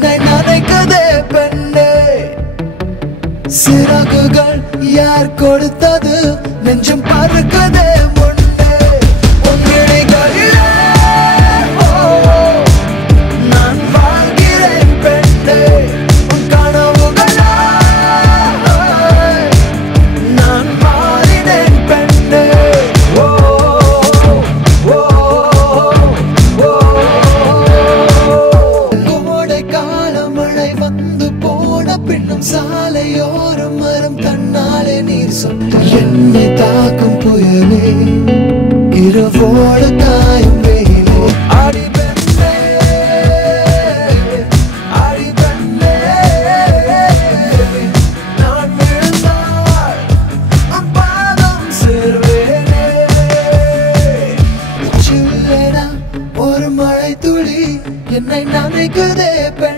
என்னை நினைக்குதே பெண்ணே சிறகுகள் யார் கொடுத்தது நெஞ்சம் பறக்குதே முன்னே உன்னிடைகளிலே நான் வாழ்கிறேன் பெண்ணே உன் கனவுகளா நான் மாறினேன் பெண்ணே கோடை கால மழை வந்து போன பின்னும் சாலையோரம் மரம் தன்னாலே நீர் சொட்டு என்னை தாக்கும் புயலே இரவோடு தாயும் வெயிலே அடி பெண்ணே அடி பெண்ணே நான் விழுந்தால் உன் பாதம் சேர்வேனே சில்லென ஒரு மழை துளி என்னை நினைக்குதே பெண்